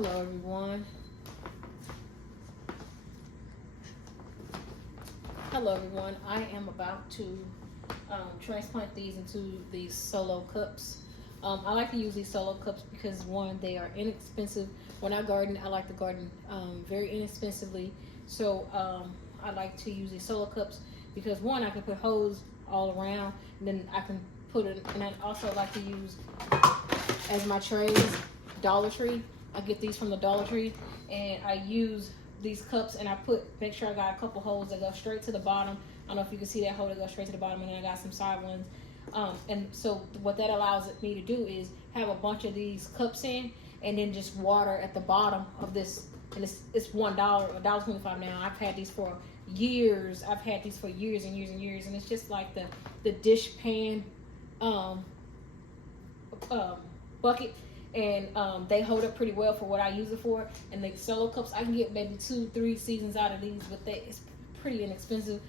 Hello everyone. I am about to transplant these into these solo cups. I like to use these solo cups because one, they are inexpensive. When I garden, I like to garden very inexpensively. So I like to use these solo cups because one, I can put holes all around, and then I can put it, and I also like to use as my trays Dollar Tree. I get these from the Dollar Tree, and I use these cups, and I make sure I got a couple holes that go straight to the bottom. I don't know if you can see that hole that goes straight to the bottom, and then I got some side ones. And so what that allows me to do is have a bunch of these cups in, and then just water at the bottom of this. And it's $1, $1.25 now. I've had these for years. I've had these for years and years and years, and it's just like the dish pan bucket. And they hold up pretty well for what I use it for. And the solo cups, I can get maybe 2-3 seasons out of these, but it's pretty inexpensive.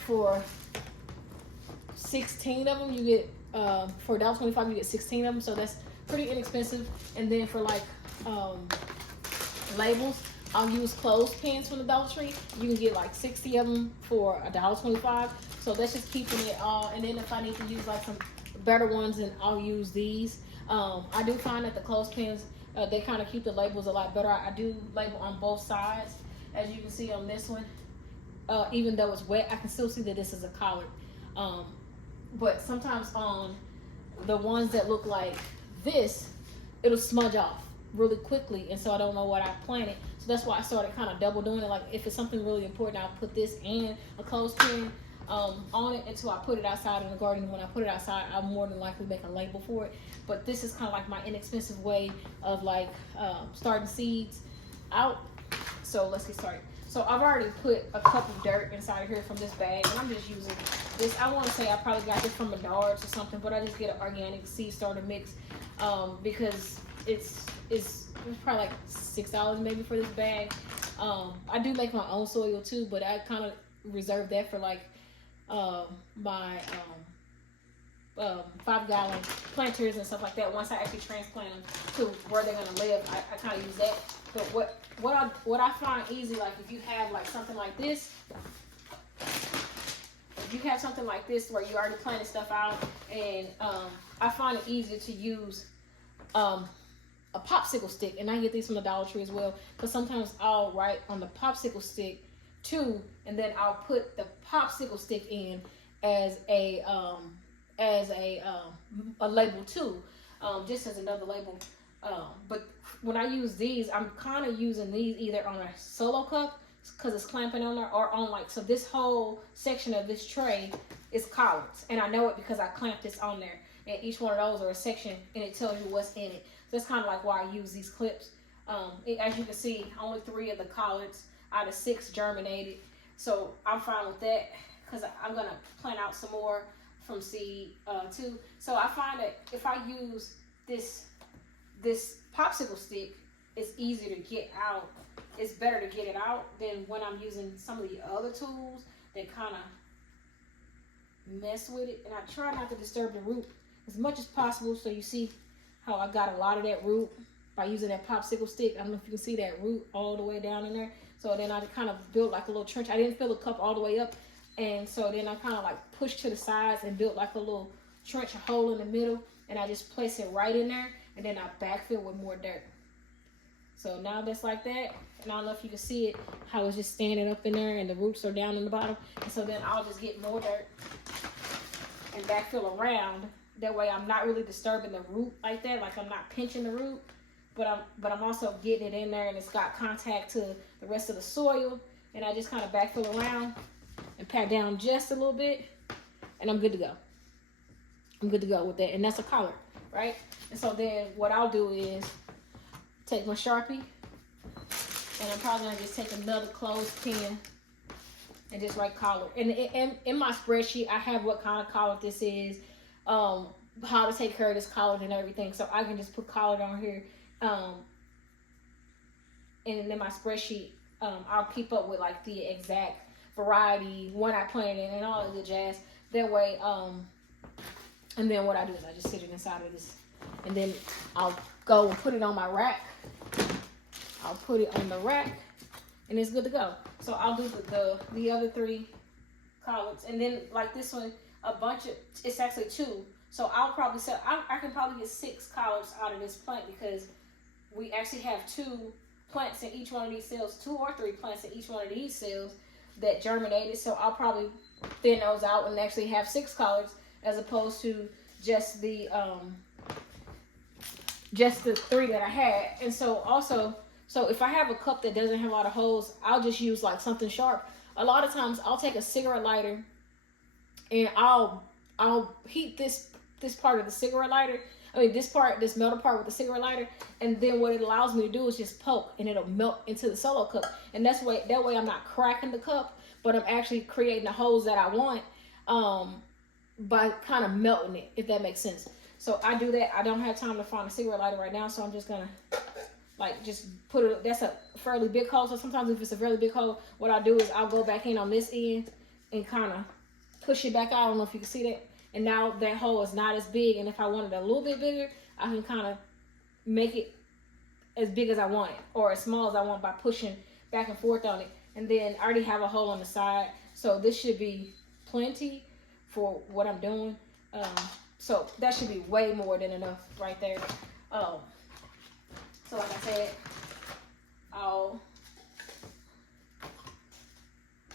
For 16 of them, you get for $1.25, you get 16 of them, so that's pretty inexpensive. And then for like labels, I'll use clothespins from the Dollar Tree. You can get like 60 of them for $1.25. So that's just keeping it all. And then if I need to use like some better ones, then I'll use these. I do find that the clothespins, they kind of keep the labels a lot better. I do label on both sides. As you can see on this one, even though it's wet, I can still see that this is a collard. But sometimes on the ones that look like this, it'll smudge off really quickly, and so I don't know what I planted. So that's why I started kind of double doing it. Like if it's something really important, I'll put this and a clothespin on it until I put it outside in the garden. When I put it outside, I'll more than likely make a label for it. But this is kind of like my inexpensive way of like starting seeds out. So let's get started. So I've already put a cup of dirt inside of here from this bag, and I'm just using this. I want to say I probably got this from Menards or something, but I just get an organic seed starter mix because it's probably like $6 maybe for this bag. I do make my own soil too, but I kind of reserve that for like my 5-gallon planters and stuff like that. Once I actually transplant them to where they're gonna live, I kind of use that. But what I find easy, like if you have like something like this, where you already planted stuff out, and I find it easier to use a popsicle stick, and I get these from the Dollar Tree as well, because sometimes I'll write on the popsicle stick too, and then I'll put the popsicle stick in as a label too, just as another label. But when I use these, I'm kind of using these either on a solo cup because it's clamping on there, or on like, so this whole section of this tray is collards, and I know it because I clamped this on there, and each one of those are a section, and it tells you what's in it. So that's kind of like why I use these clips. As you can see, only 3 of the collards out of 6 germinated, so I'm fine with that because I'm gonna plant out some more from seed too. So I find that if I use this popsicle stick, it's easier to get out. It's better to get it out than when I'm using some of the other tools that kind of mess with it. And I try not to disturb the root as much as possible. So you see how I got a lot of that root by using that popsicle stick. I don't know if you can see that root all the way down in there. So then I kind of built like a little trench. I didn't fill the cup all the way up. And so then I kind of like pushed to the sides and built like a little trench, a hole in the middle. And I just place it right in there. And then I backfill with more dirt. So now that's like that. And I don't know if you can see it, how it's just standing up in there and the roots are down in the bottom. And so then I'll just get more dirt and backfill around. That way I'm not really disturbing the root like that. Like I'm not pinching the root. But I'm also getting it in there, and it's got contact to the rest of the soil. And I just kind of backfill around and pat down just a little bit, and I'm good to go. I'm good to go with that. And that's a collard, right? And so then what I'll do is take my Sharpie, and I'm probably gonna just take another clothespin and just write collard. And in my spreadsheet, I have what kind of collard this is, how to take care of this collard and everything. So I can just put collard on here. And in my spreadsheet, I'll keep up with like the exact variety, when I planted, and all of the jazz. That way, and then what I do is I just sit it inside of this, and then I'll go and put it on my rack I'll put it on the rack, and it's good to go. So I'll do the other 3 collards, and then like this one, a bunch of, it's actually 2. So I'll probably sell, I can probably get 6 collards out of this plant, because we actually have 2 plants in each one of these cells, 2 or 3 plants in each one of these cells that germinated. So I'll probably thin those out and actually have 6 collards, as opposed to just the 3 that I had. And so also, so if I have a cup that doesn't have a lot of holes, I'll just use like something sharp. A lot of times I'll take a cigarette lighter, and I'll heat this part of the cigarette lighter. I mean, this metal part with the cigarette lighter, and then what it allows me to do is just poke, and it'll melt into the solo cup. And that way I'm not cracking the cup, but I'm actually creating the holes that I want by kind of melting it, if that makes sense. So I do that. I don't have time to find a cigarette lighter right now, so I'm just gonna like just put it. That's a fairly big hole. So sometimes if it's a really big hole, what I do is I'll go back in on this end and kind of push it back out. I don't know if you can see that. And now that hole is not as big. And if I wanted a little bit bigger, I can kind of make it as big as I want it, or as small as I want, by pushing back and forth on it. And then I already have a hole on the side, so this should be plenty for what I'm doing. So that should be way more than enough right there. So like I said, I'll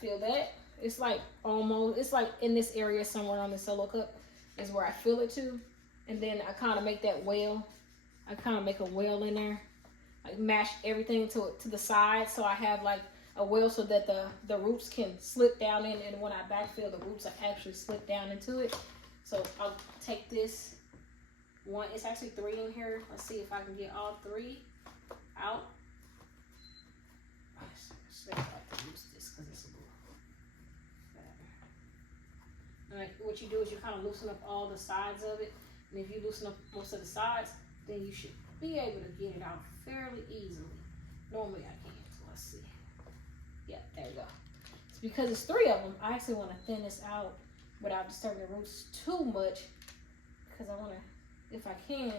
fill that. It's like almost, it's like in this area somewhere on the solo cup is where I fill it to. And then I kind of make that well. I kind of make a well in there. I mash everything to the side, so I have like a well so that the roots can slip down in, and when I backfill, the roots actually slip down into it. So I'll take this one. It's actually 3 in here. Let's see if I can get all 3 out. I like to use this because it's a little fatter. All right, what you do is you kind of loosen up all the sides of it, and if you loosen up most of the sides, then you should be able to get it out fairly easily. Normally I can't. So let's see. Yeah, there we go. It's because it's 3 of them. I actually want to thin this out without disturbing the roots too much, because I want to, if I can,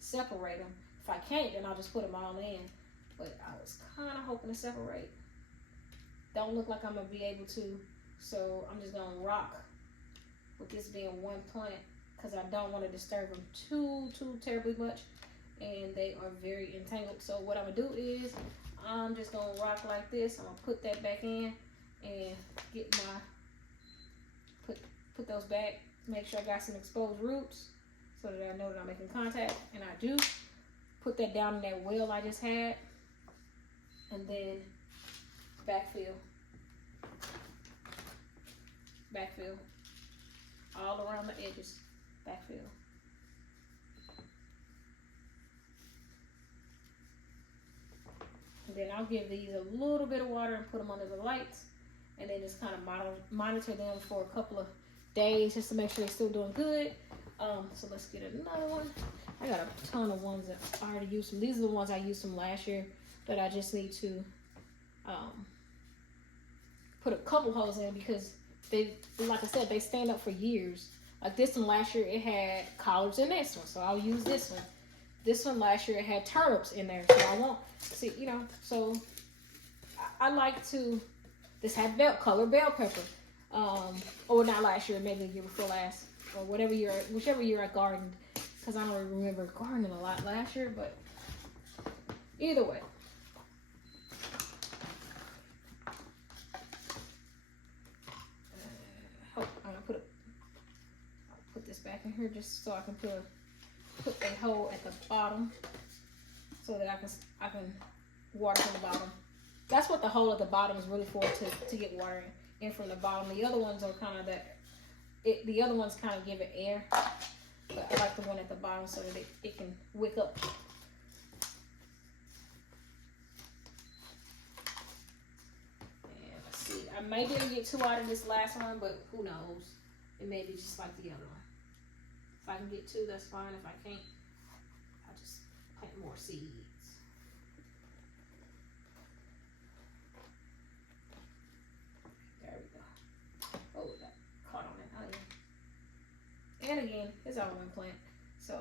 separate them. If I can't, then I'll just put them all in. But I was kind of hoping to separate. Don't look like I'm going to be able to, so I'm just going to rock with this being one plant, because I don't want to disturb them too terribly much, and they are very entangled. So what I'm going to do is I'm just going to rock like this. I'm going to put that back in and get my, put those back, make sure I got some exposed roots so that I know that I'm making contact, and I do. Put that down in that well I just had, and then backfill all around the edges, backfill. And then I'll give these a little bit of water and put them under the lights, and then just kind of monitor them for a couple of days just to make sure they're still doing good. So let's get another one. I got a ton of ones that I already used them. These are the ones I used from last year, but I just need to put a couple holes in, because they, like I said, they stand up for years. Like this one last year, it had collards in this one, so I'll use this one. This one last year, it had turnips in there, so I won't see, you know. So I like to, this had colored bell pepper. Or not last year, maybe the year before last, or whichever year I gardened, because I don't remember gardening a lot last year, but either way. I'm gonna put this back in here just so I can put a hole at the bottom so that I can water from the bottom. That's what the hole at the bottom is really for, to get water in from the bottom. The other ones are kind of the other ones kind of give it air, but I like the one at the bottom so that it can wick up. And let's see, I may be able to get 2 out of this last one, but who knows? It may be just like the other one. If I can get 2, that's fine. If I can't, I'll just plant more seeds. There we go. Oh, it got caught on that onion. And again, it's all one plant. So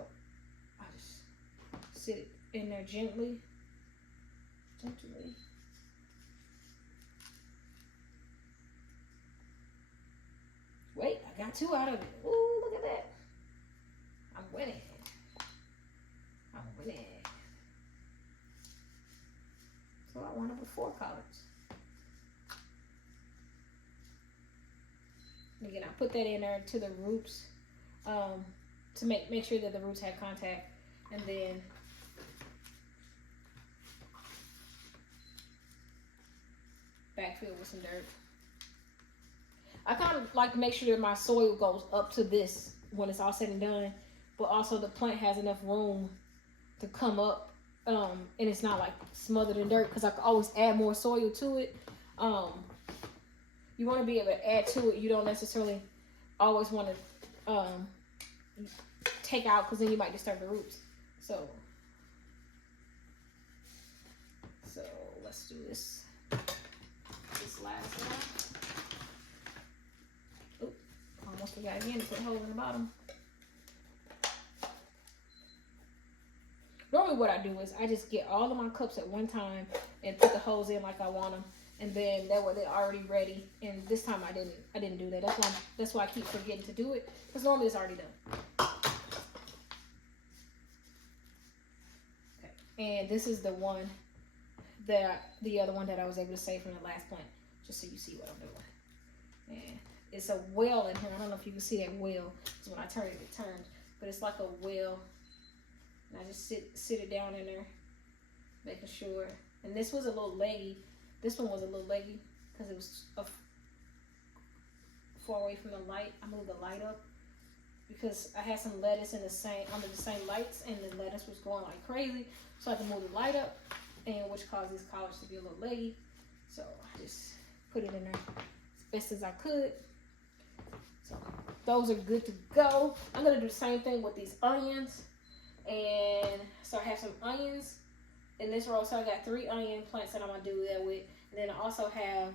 I just sit it in there gently. Gently. Wait, I got 2 out of it. Ooh, look at that. I'm winning. I'm winning. So I wound up with 4 colors. Again, I put that in there to the roots, to make sure that the roots had contact, and then backfill with some dirt. I kind of like to make sure that my soil goes up to this when it's all said and done, but also the plant has enough room to come up, and it's not like smothered in dirt, because I can always add more soil to it. You want to be able to add to it. You don't necessarily always want to take out, because then you might disturb the roots. So let's do this last one. Oop, almost forgot again to put a hole in the bottom. Normally what I do is I just get all of my cups at one time and put the holes in like I want them, and then that way they're already ready. And this time I didn't do that. That's why I keep forgetting to do it, because normally it's already done. Okay, and this is the one the other one that I was able to save from the last plant, just so you see what I'm doing. And it's a well in here. I don't know if you can see that well, because when I turn it, it turns, but it's like a well. And I just sit it down in there, making sure. And this was a little leggy. This one was a little leggy because it was far away from the light. I moved the light up because I had some lettuce in under the same lights, and the lettuce was going like crazy. So I had to move the light up, and which caused these collards to be a little leggy. So I just put it in there as best as I could. So those are good to go. I'm gonna do the same thing with these onions. And so I have some onions in this row. So I got 3 onion plants that I'm gonna do that with. And then I also have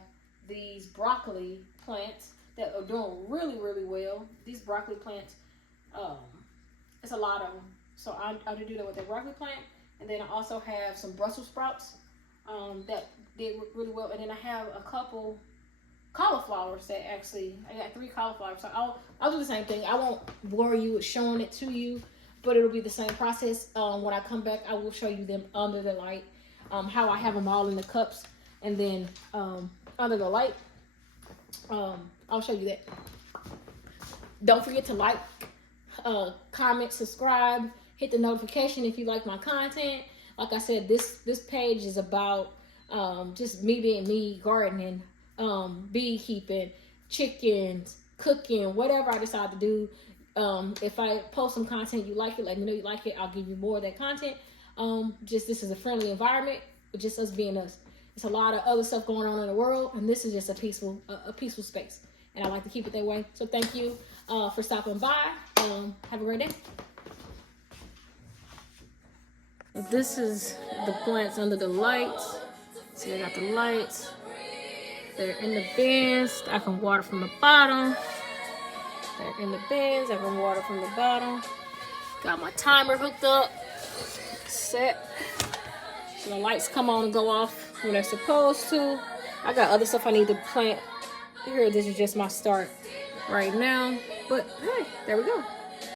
these broccoli plants that are doing really, really well. These broccoli plants, it's a lot of them. So I'm gonna do that with the broccoli plant. And then I also have some Brussels sprouts that did really well. And then I have a couple cauliflowers that I got 3 cauliflowers. So I'll do the same thing. I won't bore you with showing it to you, but it'll be the same process. When I come back, I will show you them under the light, how I have them all in the cups, and then under the light, I'll show you that. Don't forget to like, comment, subscribe, hit the notification if you like my content. Like I said, this page is about just me being me, gardening, beekeeping, chickens, cooking, whatever I decide to do. If I post some content you like it, let me know you like it. I'll give you more of that content. This is a friendly environment, but just us being us. There's a lot of other stuff going on in the world, and this is just a peaceful space, and I like to keep it that way. So thank you for stopping by. Have a great day. This is the plants under the lights. See, I got the lights. They're in the bins. I can water from the bottom. They're in the bins. I can water from the bottom. Got my timer hooked up. Set. So the lights come on and go off when they're supposed to. I got other stuff I need to plant here. This is just my start right now. But hey, there we go.